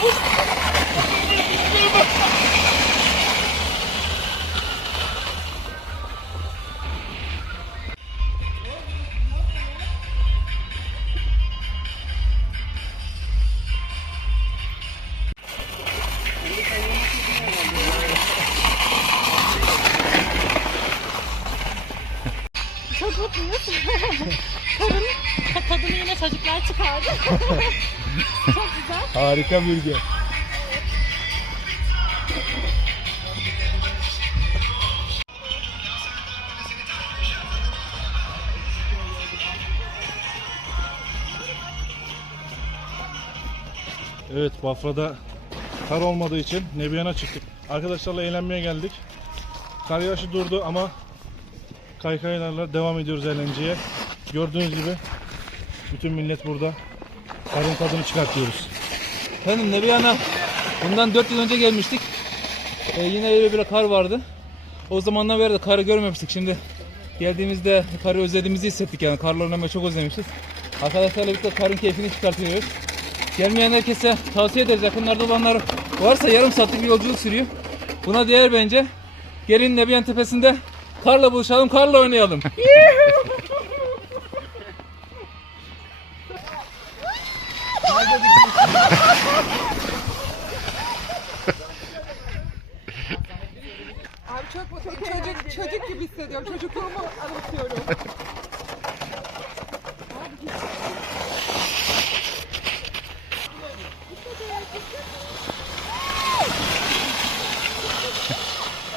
Ha ha ha ha! Çocuklar çıkardı. Çok güzel. Harika bilgi. Evet Bafra'da kar olmadığı için Nebiyan'a çıktık. Arkadaşlarla eğlenmeye geldik. Kar yağışı durdu ama kaykaylarla devam ediyoruz eğlenceye. Gördüğünüz gibi bütün millet burada. Karın tadını çıkartıyoruz. Efendim Nebiyan'a bundan 4 yıl önce gelmiştik. Ee, yine öyle bir kar vardı. O zamandan beri de karı görmemiştik. Şimdi geldiğimizde karı özlediğimizi hissettik yani. Karla oynamayı çok özlemişiz. Arkadaşlarla birlikte karın keyfini çıkartıyoruz. Gelmeyen herkese tavsiye ederiz. Yakınlarda olanlar varsa yarım saatlik bir yolculuk sürüyor. Buna değer bence. Gelin Nebiyan Tepesi'nde karla buluşalım, karla oynayalım. Abi çok mutluyum. Çocuk, çocuk gibi hissediyorum. Çocukluğumu anlatıyorum.